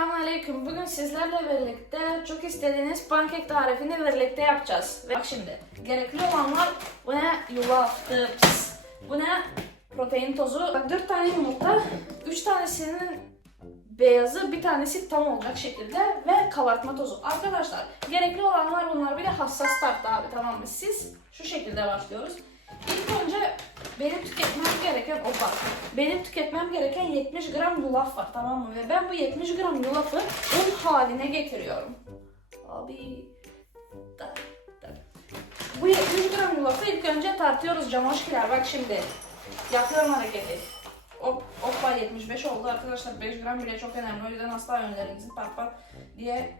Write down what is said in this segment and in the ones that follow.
Selamünaleyküm. Bugün sizlerle birlikte çok istediğiniz pankek tarifini birlikte yapacağız. Ve bak şimdi gerekli olanlar bu ne? Yulaf, pıs. Bu ne? Protein tozu. Bak 4 tane yumurta, 3 tanesinin beyazı, bir tanesi tam olacak şekilde ve kabartma tozu. Arkadaşlar gerekli olanlar bunlar. Bir de hassas tartı abi tamam mı? Siz şu şekilde başlıyoruz. İlk önce benim tüketmem gereken o. Benim tüketmem gereken 70 gram yulaf var tamam mı? Ve ben bu 70 gram yulafı un haline getiriyorum. Abi. Da, da. Bu 70 gram yulafı ilk önce tartıyoruz camoşkiler. Bak şimdi. Yapıyorum hareketi. Hop, hoppa 75 oldu arkadaşlar. 5 gram bile çok önemli. O yüzden asla önlerinizi pat pat diye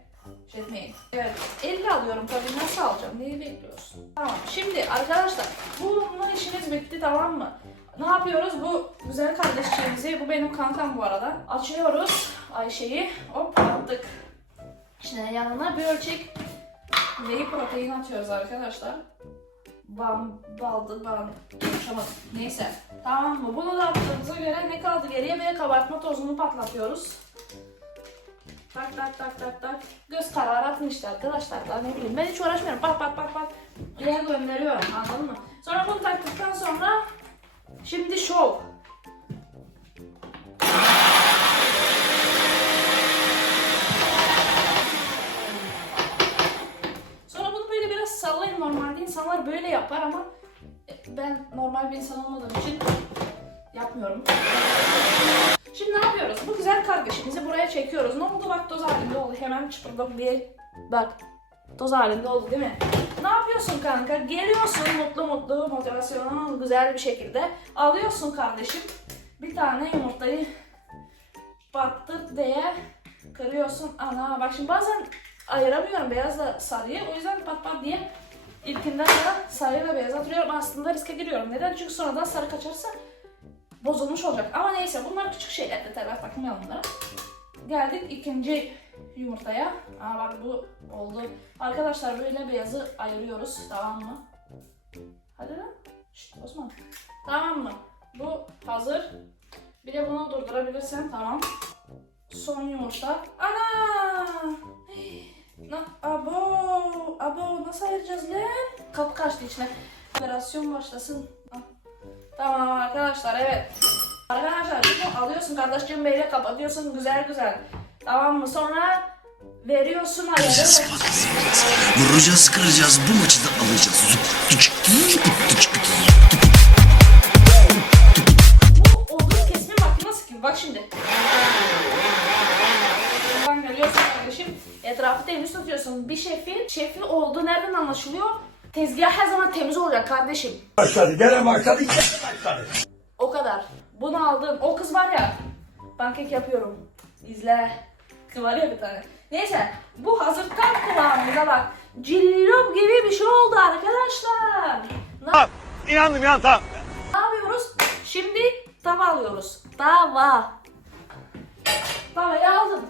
Evet 50 alıyorum tabii nasıl alacağım? Neyi bekliyorsun? Tamam şimdi arkadaşlar bununla işimiz bitti tamam mı? Ne yapıyoruz? Bu güzel kardeşçiğimizi, bu benim kankam bu arada. Açıyoruz Ayşe'yi. Hop attık. Şimdi yanına bir ölçek whey protein atıyoruz arkadaşlar. Bam, baldı, bam. Konuşamadım. Neyse. Tamam mı? Bunu da attığımıza göre ne kaldı geriye? Ve kabartma tozunu patlatıyoruz. Tak tak tak tak tak. Göz kararı atın işte arkadaşlar. Daha ne bileyim. Ben hiç uğraşmıyorum. Bak bak bak bak. Diye gönderiyorum. Anladın mı? Sonra bunu taktıktan sonra şimdi şov. Sonra bunu böyle biraz sallayın. Normalde insanlar böyle yapar ama ben normal bir insan olmadığım için yapmıyorum. Şimdi ne yapıyoruz? Bu güzel kardeşimizi buraya çekiyoruz. Ne oldu? Bak toz halinde oldu. Hemen çıpırdım bir. Bak. Toz halinde oldu değil mi? Ne yapıyorsun kanka? Geliyorsun mutlu mutlu motivasyonlu güzel bir şekilde. Alıyorsun kardeşim. Bir tane yumurtayı battır diye kırıyorsun. Ana bak şimdi bazen ayıramıyorum beyazla sarıyı. O yüzden pat pat diye ilkinden sonra sarıyı ve beyaz atıyorum. Aslında riske giriyorum. Neden? Çünkü sonradan sarı kaçarsa bozulmuş olacak. Ama neyse bunlar küçük şeyler detaylar takmayalım bunlara. Geldik ikinci yumurtaya. Aa bak bu oldu. Arkadaşlar böyle beyazı ayırıyoruz tamam mı? Hadi lan. Şşt Osman. Tamam mı? Bu hazır. Bir de bunu durdurabilirsen tamam. Son yumurta. Ana! Na, abo, abo nasıl ayıracağız lan? Kapı kaçtı içine. Operasyon başlasın. Tamam arkadaşlar evet. Arkadaşlar bunu alıyorsun kardeşciğim beyle kapatıyorsun güzel güzel. Tamam mı? Sonra veriyorsun ayarı. Vuracağız, kıracağız. Bu maçı da alacağız. Bu odun kesme makinesi gibi. Bak şimdi. Sen geliyorsun kardeşim. Etrafı temiz tutuyorsun. Bir şefin şefi olduğu nereden anlaşılıyor? Tezgah her zaman temiz olacak kardeşim. başladı. Gene başladı. Gene başladı. O kadar. Bunu aldın. O kız var ya. Pankek yapıyorum. İzle. Kız var ya bir tane. Neyse. Bu hazır tam kıvamında bak. Cillop gibi bir şey oldu arkadaşlar. Ne, İnandım ya tamam. ne yapıyoruz? Şimdi tava alıyoruz. Tava. Tavayı aldım.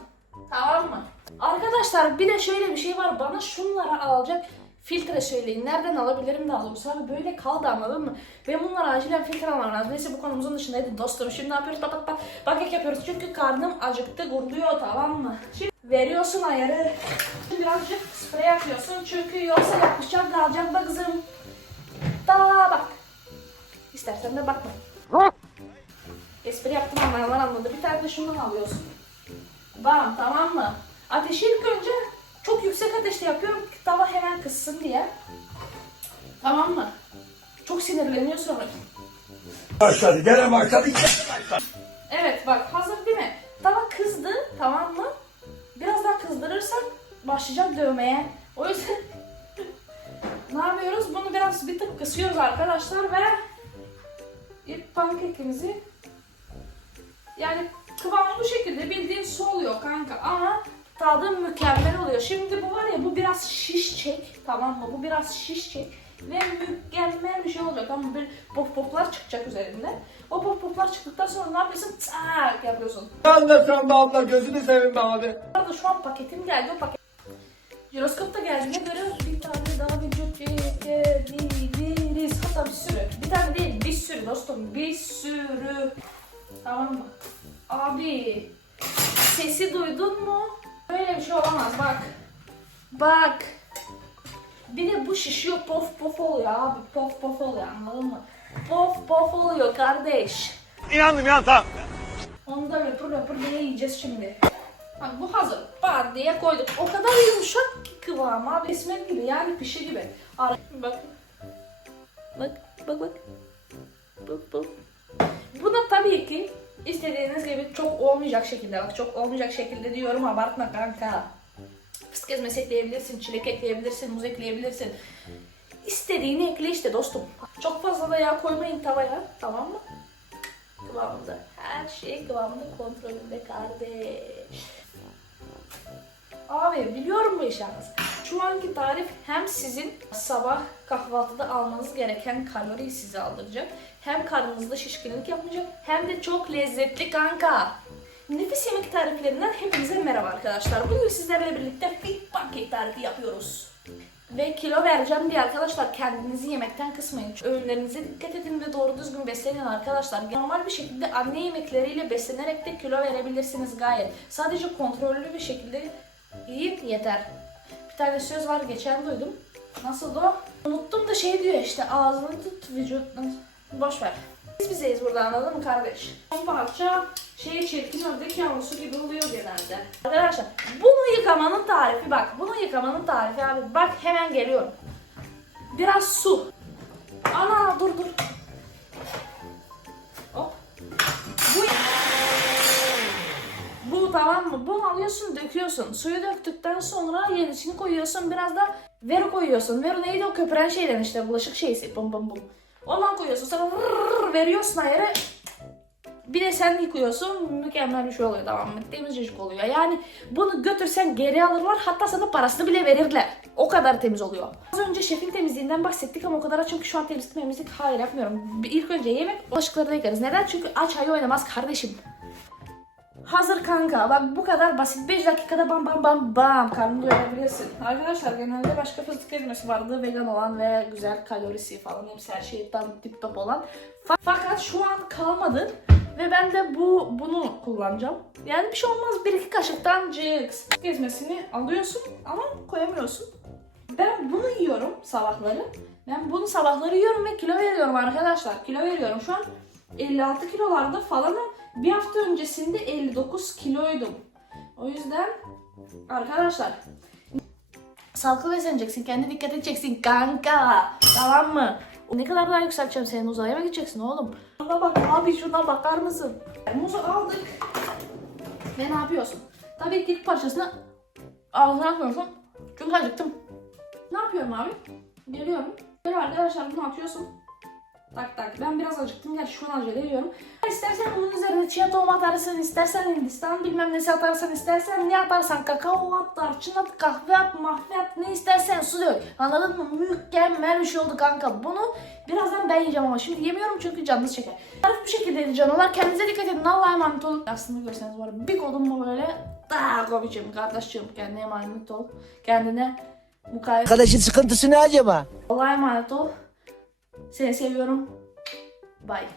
Tamam mı? Arkadaşlar bir de şöyle bir şey var. Bana şunları alacak filtre söyleyin. Nereden alabilirim daha doğrusu abi böyle kaldı anladın mı? Ben bunları acilen filtre almam lazım. Neyse bu konumuzun dışındaydı dostum. Şimdi ne yapıyoruz? Pat pat pat pankek yapıyoruz. Çünkü karnım acıktı guruluyor tamam mı? Şimdi veriyorsun ayarı. Birazcık sprey yapıyorsun. Çünkü yoksa yapışacak kalacak da kızım. Daha bak. İstersen de bakma. Espri yaptım anlayanlar anladı. Bir tane de şundan alıyorsun. Bam tamam mı? Ateşi ilk önce çok yüksek ateşte yapıyorum kızsın diye. Tamam mı? Çok sinirleniyor sonra. Başladı. Gene başladı. Gene başladı. Evet bak hazır değil mi? Tava kızdı tamam mı? Biraz daha kızdırırsak başlayacak dövmeye. O yüzden ne yapıyoruz? Bunu biraz bir tık kısıyoruz arkadaşlar ve ilk pankekimizi yani kıvamı bu şekilde bildiğin su oluyor kanka ama tadı mükemmel oluyor. Şimdi bu var ya bu biraz şişecek tamam mı? Bu biraz şişecek ve mükemmel bir şey olacak ama bir pop poplar çıkacak üzerinde. O pop poplar çıktıktan sonra ne yapıyorsun? Tak yapıyorsun. Anlasam da abla gözünü seveyim be abi. Bu arada şu an paketim geldi o paket. Jiroskop da geldiğine göre bir tane daha vücut çekebiliriz. Hatta bir sürü. Bir tane değil bir sürü dostum. Bir sürü. Tamam mı? Abi Sesi duydun mu? Böyle bir şey olamaz bak. Bak. Bir de bu şişiyor pof pof oluyor abi. Pof pof oluyor anladın mı? Pof pof oluyor kardeş. İnandım ya tamam. Onu da löpür löpür diye yiyeceğiz şimdi. Bak bu hazır. Bar diye koyduk. O kadar yumuşak ki kıvamı abi. Esmer gibi yani pişi gibi. Ara bak. Bak bak bak. Bak bak. Bu da tabii ki istediğiniz gibi çok olmayacak şekilde. Bak çok olmayacak şekilde diyorum abartma kanka. Fıstık ezmesi ekleyebilirsin, çilek ekleyebilirsin, muz ekleyebilirsin. İstediğini ekle işte dostum. Çok fazla da yağ koymayın tavaya tamam mı? kıvamında. Her şey kıvamında kontrolünde kardeş. Abi biliyorum bu işi. Şu anki tarif hem sizin sabah kahvaltıda almanız gereken kaloriyi size aldıracak. Hem karnınızda şişkinlik yapmayacak. Hem de çok lezzetli kanka. Nefis yemek tariflerinden hepinize merhaba arkadaşlar. Bugün sizlerle birlikte fit pancake tarifi yapıyoruz. Ve kilo vereceğim diye arkadaşlar kendinizi yemekten kısmayın. Öğünlerinize dikkat edin ve doğru düzgün beslenin arkadaşlar. Normal bir şekilde anne yemekleriyle beslenerek de kilo verebilirsiniz gayet. Sadece kontrollü bir şekilde yiyin yeter. Bir tane söz var geçen duydum. Nasıl o? Unuttum da şey diyor işte ağzını tut vücudunu. Boş ver. Biz bizeyiz burada anladın mı kardeş? Son parça şey çirkin ördek yavrusu gibi oluyor genelde. Arkadaşlar bunu yıkamanın tarifi bak. Bunu yıkamanın tarifi abi. Bak hemen geliyorum. Biraz su. Ana dur dur. Hop. Bu bu tamam mı? Bunu alıyorsun döküyorsun. Suyu döktükten sonra yenisini koyuyorsun. Biraz da vero koyuyorsun. Vero neydi o köpüren şeyden işte bulaşık şeysi. Bum bum bum. Ondan koyuyorsun. Sonra vırrrr veriyorsun ayarı. Bir de sen yıkıyorsun. Mükemmel bir şey oluyor tamam mı? Temizcik oluyor. Yani bunu götürsen geri alırlar. Hatta sana parasını bile verirler. O kadar temiz oluyor. Az önce şefin temizliğinden bahsettik ama o kadar ki şu an temizlik temizlik hayır yapmıyorum. İlk önce yemek bulaşıkları da yıkarız. Neden? Çünkü aç ayı oynamaz kardeşim. Hazır kanka. Bak bu kadar basit. 5 dakikada bam bam bam bam karnını doyurabilirsin. Arkadaşlar genelde başka fıstık ezmesi vardı. Vegan olan ve güzel kalorisi falan hepsi her şey tam tip top olan. Fa- Fakat şu an kalmadı. Ve ben de bu bunu kullanacağım. Yani bir şey olmaz. Bir iki kaşıktan cix. Ezmesini alıyorsun ama koyamıyorsun. Ben bunu yiyorum sabahları. Ben bunu sabahları yiyorum ve kilo veriyorum arkadaşlar. Kilo veriyorum. Şu an 56 kilolarda falanım. Bir hafta öncesinde 59 kiloydum. O yüzden arkadaşlar sağlıklı besleneceksin. Kendine dikkat edeceksin kanka. Tamam mı? Ne kadar daha yükselteceğim seni uzaya mı gideceksin oğlum? Şuna bak abi şuna bakar mısın? Muzu aldık. Ve ne yapıyorsun? Tabii ki ilk parçasını ağzına atmıyorsun. Çünkü acıktım. Ne yapıyorum abi? Geliyorum. Böyle arkadaşlar bunu atıyorsun. Tak tak. Ben biraz acıktım. Gerçi şu an acele ediyorum. İstersen bunun üzerine chia tohum atarsın, istersen Hindistan bilmem nesi atarsan, istersen ne atarsan kakao at, tarçın at, kahve at, mahve at, ne istersen su dök. Anladın mı? Mükemmel bir şey oldu kanka. Bunu birazdan ben yiyeceğim ama şimdi yemiyorum çünkü canınız çeker. Tarif bu şekildeydi canlar. Kendinize dikkat edin. Allah'a emanet olun. Aslında görseniz var. Bir kolum böyle? Daha komicim kardeşim. Kendine emanet ol. Kendine mukayyet. Arkadaşın sıkıntısı ne acaba? Allah'a emanet ol. Seni seviyorum. Bye.